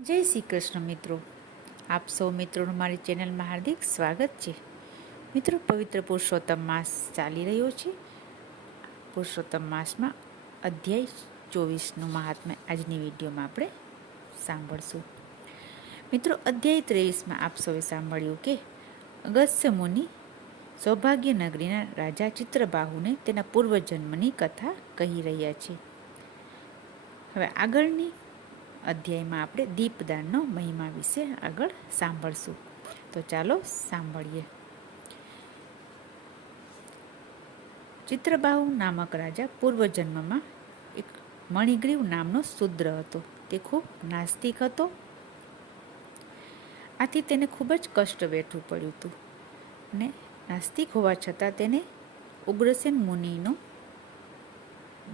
જય શ્રી કૃષ્ણ મિત્રો, આપ સૌ મિત્રોનું મારી ચેનલમાં હાર્દિક સ્વાગત છે. મિત્રો, પવિત્ર પુરુષોત્તમ માસ ચાલી રહ્યો છે. પુરુષોત્તમ માસમાં અધ્યાય 24નું મહાત્મ્ય આજની વિડીયોમાં આપણે સાંભળશું. મિત્રો, અધ્યાય 23માં આપ સૌએ સાંભળ્યું કે અગસ્ત્ય મુનિ સૌભાગ્ય નગરીના રાજા ચિત્રબાહુને તેના પૂર્વજન્મની કથા કહી રહ્યા છે. હવે આગળની અધ્યાયમાં આપણે દીપદાનનો મહિમા વિશે આગળ સાંભળશું. તો ચાલો સાંભળીએ. ચિત્રબાહુ નામક રાજા પૂર્વજન્મમાં એક મણિગ્રીવ નામનો શૂદ્ર હતો. તે ખૂબ નાસ્તિક હતો. આથી તેને ખૂબ જ કષ્ટ વેઠવું પડ્યું હતું અને નાસ્તિક હોવા છતાં તેને ઉગ્રસેન મુનિનો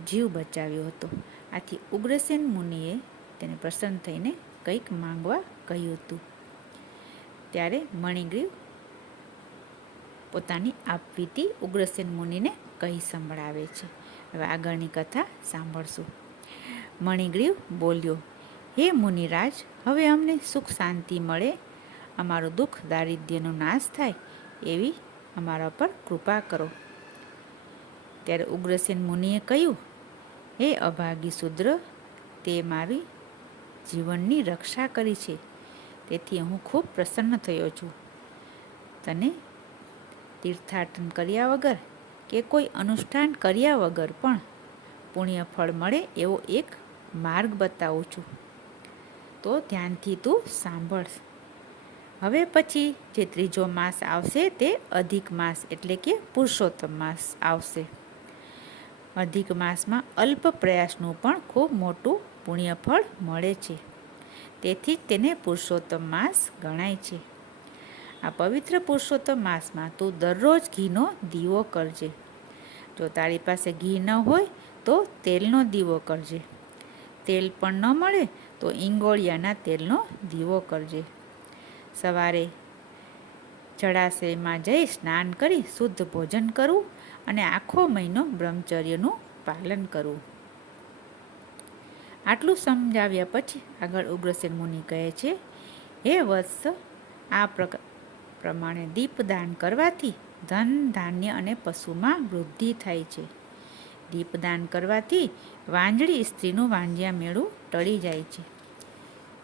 જીવ બચાવ્યો હતો. આથી ઉગ્રસેન મુનિએ તેને પ્રસન્ન થઈને કંઈક માંગવા કહ્યું હતું. ત્યારે મણિગ્રીવ પોતાની આપવીતી ઉગ્રસેન મુનિને કહી સંભળાવે છે. હવે આગળની કથા સાંભળશું. મણિગ્રીવ બોલ્યો, હે મુનિરાજ, હવે અમને સુખ શાંતિ મળે, અમારું દુઃખ દારિદ્ર્યનો નાશ થાય એવી અમારા પર કૃપા કરો. ત્યારે ઉગ્રસેન મુનિએ કહ્યું, હે અભાગી શૂદ્ર, તે મારી જીવનની રક્ષા કરી છે, તેથી હું ખૂબ પ્રસન્ન થયો છું. તને તીર્થાટન કર્યા વગર કે કોઈ અનુષ્ઠાન કર્યા વગર પણ પુણ્ય ફળ મળે એવો એક માર્ગ બતાવું છું. તો ધ્યાનથી તું સાંભળ. હવે પછી જે ત્રીજો માસ આવશે તે અધિક માસ એટલે કે પુરુષોત્તમ માસ આવશે. અધિક માસમાં અલ્પ પ્રયાસનું પણ ખૂબ મોટું પુણ્યફળ મળે છે. તેથી જ તેને પુરુષોત્તમ માસ ગણાય છે. આ પવિત્ર પુરુષોત્તમ માસમાં તું દરરોજ ઘીનો દીવો કરજે. જો તારી પાસે ઘી ન હોય તો તેલનો દીવો કરજે. તેલ પણ ન મળે તો ઈંગોળિયાના તેલનો દીવો કરજે. સવારે જળાશયમાં જઈ સ્નાન કરી શુદ્ધ ભોજન કરવું અને આખો મહિનો બ્રહ્મચર્યનું પાલન કરવું. આટલું સમજાવ્યા પછી આગળ ઉગ્રસેન મુનિ કહે છે, હે વત્સ, આ પ્રમાણે દીપદાન કરવાથી ધન, ધાન્ય અને પશુમાં વૃદ્ધિ થાય છે. દીપદાન કરવાથી વાંજળી સ્ત્રીનું વાંજ્યા મેળું ટળી જાય છે.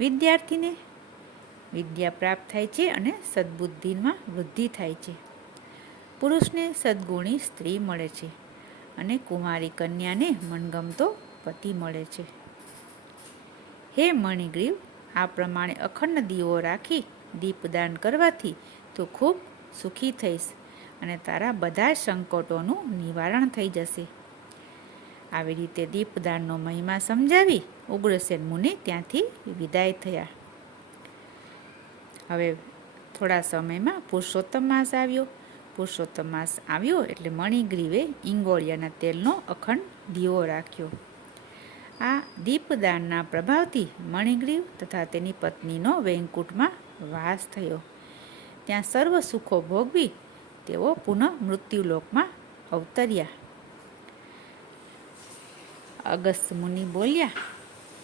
વિદ્યાર્થીને વિદ્યા પ્રાપ્ત થાય છે અને સદબુદ્ધિમાં વૃદ્ધિ થાય છે. પુરુષને સદગુણી સ્ત્રી મળે છે અને કુમારી કન્યાને મનગમતો પતિ મળે છે. હે મણિગ્રીવ, આ પ્રમાણે અખંડ દીવો રાખી દીપદાન કરવાથી તું ખૂબ સુખી થઈશ અને તારા બધા સંકટોનું નિવારણ થઈ જશે. આવી રીતે દીપદાનનો મહિમા સમજાવી ઉગ્રસેન મુનિ ત્યાંથી વિદાય થયા. હવે થોડા સમયમાં પુરુષોત્તમ માસ આવ્યો. પુરુષોત્તમ માસ આવ્યો એટલે મણિગ્રીવે ઈંગોળિયાના તેલનો અખંડ દીવો રાખ્યો. આ દીપદાનના પ્રભાવથી મણિગ્રીવ તથા તેની પત્નીનો વૈકુંઠમાં વાસ થયો. ત્યાં સર્વ સુખો ભોગવી તેઓ પુનઃ મૃત્યુલોકમાં અવતર્યા. અગસ્ત્ય મુનિ બોલ્યા,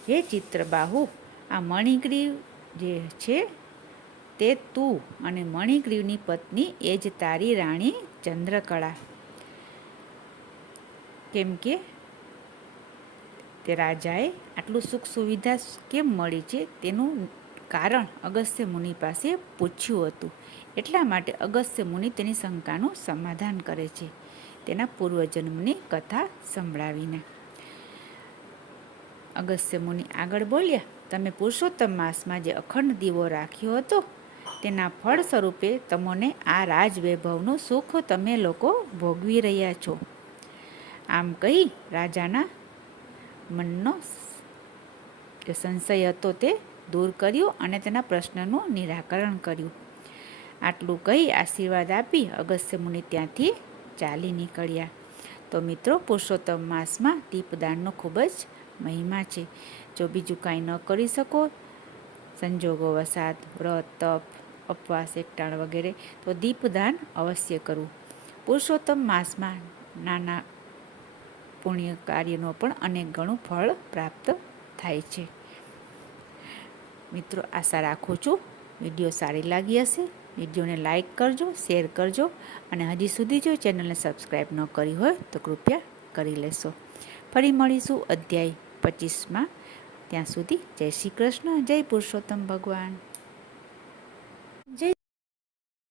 હે ચિત્રબાહુ, આ મણિગ્રીવ જે છે તે તું અને મણિગ્રીવની પત્ની એ જ તારી રાણી ચંદ્રકળા. કેમ કે તે રાજાએ આટલું સુખ સુવિધા કેમ મળી છે તેનું કારણ અગસ્ત્ય મુનિ પાસે પૂછ્યું હતું. એટલા માટે અગસ્ત્ય મુનિ તેની શંકાનું સમાધાન કરે છે તેના પૂર્વજન્મની કથા સંભળાવીને. અગસ્ત્ય મુનિ આગળ બોલ્યા, તમે પુરુષોત્તમ માસમાં જે અખંડ દીવો રાખ્યો હતો તેના ફળ સ્વરૂપે તમને આ રાજવૈભવનું સુખ તમે લોકો ભોગવી રહ્યા છો. આમ કહી રાજાના મનનો જે સંશય હતો તે દૂર કર્યો અને તેના પ્રશ્નનું નિરાકરણ કર્યું. આટલું કહી આશીર્વાદ આપી અગસ્ત્ય મુનિ ત્યાંથી ચાલી નીકળ્યા. તો મિત્રો, પુરુષોત્તમ માસમાં દીપદાનનો ખૂબ જ મહિમા છે. જો બીજું કાંઈ ન કરી શકો, સંજોગો વસાત, વ્રત, તપ, ઉપવાસ, એકટાણ વગેરે, તો દીપદાન અવશ્ય કરવું. પુરુષોત્તમ માસમાં નાના પુણ્ય કાર્યનો પણ અનેક ગણું ફળ પ્રાપ્ત થાય છે. મિત્રો, આશા રાખું છું વિડીયો સારી લાગી હશે. વિડીયોને લાઈક કરજો, શેર કરજો અને હજી સુધી જો ચેનલને સબસ્ક્રાઈબ ન કરી હોય તો કૃપયા કરી લેશો. ફરી મળીશું અધ્યાય 25માં. ત્યાં સુધી જય શ્રી કૃષ્ણ, જય પુરુષોત્તમ ભગવાન.